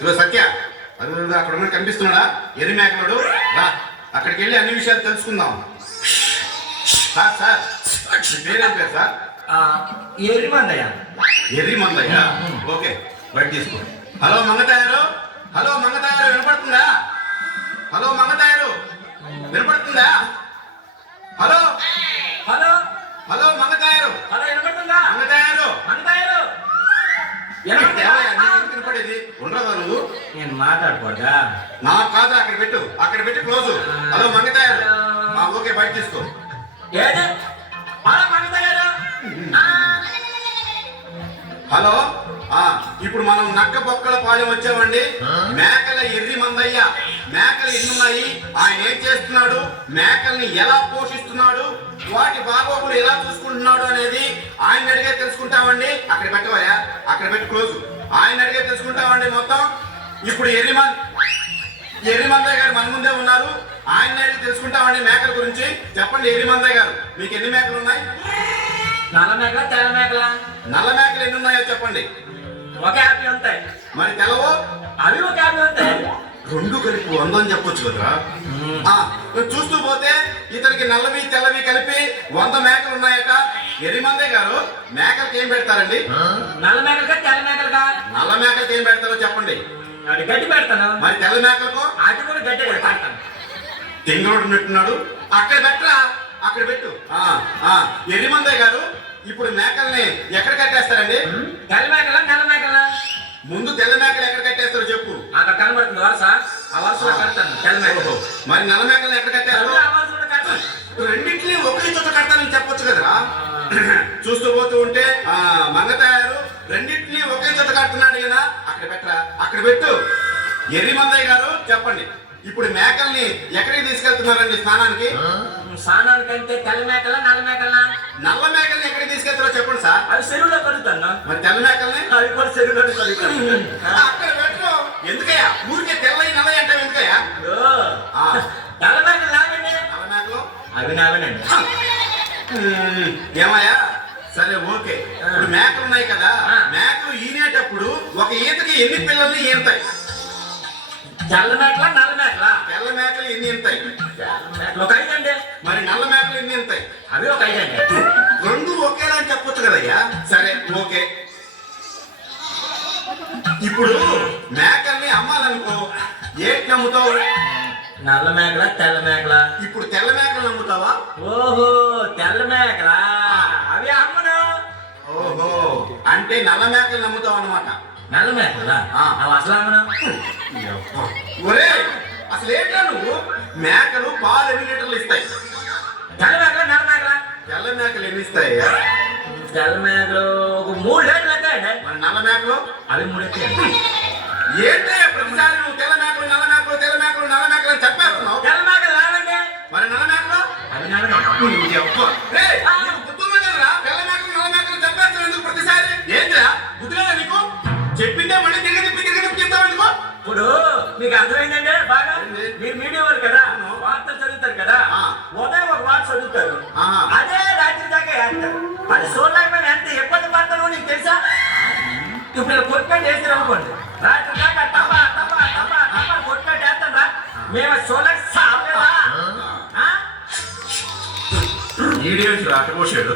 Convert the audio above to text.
ఇదో సత్య, అది అక్కడ ఉన్న కనిపిస్తున్నాడా ఎర్రి మేకలోడు? రా అక్కడికి వెళ్ళి అన్ని విషయాలు తెలుసుకుందాం. సార్ సార్ పేరేం పేరు సార్? ఎర్రి మందయ్య. ఎర్రి మందయ్య, ఓకే బయట తీసుకో. హలో మంగతాయారు, హలో మంగతాయారు వినపడుతుందా? హలో మంగతాయారు వినపడుతుందా? Hello hello hello Mangathayaru, hello వినపడుతుందా? మంగతాయారు మంగతాయారు వినపడేది ఉండదా? నువ్వు నేను మాట్లాడుకోవద్దా? నా కాదు, అక్కడ పెట్టు, అక్కడ పెట్టి క్లోజ్. హలో మంగతాయారు, ఓకే బయట తీసుకో. ఏది? హలో మంగతాయారు. హలో, ఇప్పుడు మనం నక్క బొక్కల పాలెం వచ్చామండి. మేకల ఎర్రి మందయ్య, మేకలు ఎన్నున్నాయి, ఆయన ఏం చేస్తున్నాడు, మేకల్ని ఎలా పోషిస్తున్నాడు, వాటి బాగోగులు ఎలా చూసుకుంటున్నాడు అనేది ఆయన అడిగే తెలుసుకుంటామండి. అక్కడ పెట్టవయ్యా, అక్కడ పెట్టి క్లోజ్. ఆయన అడిగే తెలుసుకుంటామండి మొత్తం. ఇప్పుడు ఎర్రి మందయ్య గారు మన ముందే ఉన్నారు, ఆయన అడిగి తెలుసుకుంటామండి మేకల గురించి. చెప్పండి ఎర్రి మందయ్య గారు, మీకు ఎన్ని మేకలు ఉన్నాయి? నల్ల మేకల తెల్ల మేకల? నల్ల మేకలు ఎన్ని ఉన్నాయో చెప్పండి. ఒక 50 ఉంటాయి. మరి తెల్లవో? అవి ఒక 50 ఉంటాయి. రెండు కలిపి 100 అని చెప్పొచ్చు కదరా. చూస్తూ పోతే ఇతనికి నల్లవి తెల్లవి కలిపి 100 మేకలు ఉన్నాయట. ఎర్రి మందయ్య గారు, మేకలకి ఏం పెడతారండి? నల్ల మేకలుగా తెల్ల మేకలుగా? నల్ల మేకలకి ఏం పెడతారో చెప్పండి. అది గడ్డి పెడతాను. మరి తెల్ల మేకలకు? అది కూడా గడ్డి పెడతాను. తెంగరోడు ఉన్నట్టున్నాడు, అక్కడ పెట్టరా, అక్కడ పెట్టు. ఎర్రి మందయ్య గారు, ఇప్పుడు మేకల్ని ఎక్కడ కట్టేస్తారండి? తెల్ల మేకల నల్ల మేకల? ముందు తెల్ల మేకలు ఎక్కడ కట్టేస్తారో చెప్పు. అక్కడ కనబడుతుంది వరుస, ఆ వరుసలో కడతాను తెల్ల మేకలు. మరి నల్ల మేకల్ని ఎక్కడ కట్టారు? ఆ వరుసలో కడతాను. రెండింటిని ఒకే చోట కడతానని చెప్పొచ్చు కదరా. చూస్తూ పోతూ ఉంటే మంగతాయారు రెండింటిని ఒకే చోట కడుతున్నాడు ఈయన. అక్కడ పెట్టరా, అక్కడ పెట్టు. ఎర్రి మందయ్య గారు చెప్పండి, ఇప్పుడు మేకల్ని ఎక్కడికి తీసుకెళ్తున్నారండి స్నానానికి? స్నానానికంటే తెల్ల మేకల నల్ల మేకల? నల్ల మేకల్ని ఎక్కడికి తీసుకెళ్తారో చెప్పండి సార్. అవి చెరువులో కడుగుతాను. మరి తెల్ల మేకల్ని? అవి కూడా చెరువులో కడుగుతాను. అక్కడ పెట్టు. ఎందుకయ్యా ఊరికే తెల్లయి నల్లయి అంటే ఎందుకయ్యా? తెల్ల మేకలు లాగండి. నల్ల మేకలు అవి నావనండి. ఏమయ్యా, సరే ఓకే. ఇప్పుడు మేకలు ఉన్నాయి కదా, మేకలు ఈనేటప్పుడు ఒక ఈతకి ఎన్ని పిల్లల్ని ఈనతాయి? తెల్ల మేకల నల్ల మేకల? తెల్ల మేకలు ఎన్ని ఈనతాయి? ఒక 5 అండి. మరి నల్ల మేకలు ఎన్ని ఈనతాయి? అవి ఒక 5 అండి. రెండు ఒకేలా అని చెప్పొచ్చు కదయ్యా. సరే ఓకే. ఇప్పుడు మేకల్ని అమ్మాలనుకో, ఏంటి నమ్ముతావు? నల్ల మేకల తెల్ల మేకల? ఇప్పుడు తెల్ల మేకలు నమ్ముతావా? ఓహో, తెల్ల మేకల అవి అమ్మను. ఓహో, అంటే నల్ల మేకలు నమ్ముతావు అన్నమాట. నల్ల మేకల అవి అసలు అమ్మను. ఒరే, అసలు ఏంటా నువ్వు? మేకలు పాలు ఎన్ని లీటర్లు ఇస్తాయి? తెల్ల మేకల నల్ల మేకల? తెల్ల మేకలు ఎన్ని ఇస్తాయి? తెల్ల మేకలు ఒక 3 లీటర్లు అవుతాయండి. మరి నల్ల మేకలు? అవి 3 అవుతాయండి. ఏంటే ప్రతిసారి నువ్వు తెల్ల మేకలు నల్ల మేకలు తెల్ల మేకలు నల్ల మేకలు అని చెప్పేస్తున్నావు? తెల్ల మేకలు లాగండి. మరి నల్ల మేకలు? అవి నల్ల మేకలు. తెల్ల మేకలు నల్ల మేకలు చెప్పేస్తావు ఎందుకు ప్రతిసారి? ఏంటిరా గుర్తులేదా నీకు? చెప్పిందే మళ్ళీ తిరిగి తిప్పి చెప్తావు ఎందుకు? ఇప్పుడు మీకు అర్థమైందండి బాగా? మీరు మీడియా వారు కదా, వార్తలు చదువుతారు కదా, ఉదయం ఒక వార్త చదువుతారు, అదే అది చూడలేక మేము ఎంత ఇబ్బంది పడతామో నీకు తెలుసా? ఇప్పుడు కొట్టుకొని చేసి అనుకోండి రాత్రి దాకా టపా టపా టపా టపా కొట్టుకొని చేస్తాం రా. మేము చూడలేక సావలేదా? ఈడియన్స్ అటు పోసాడు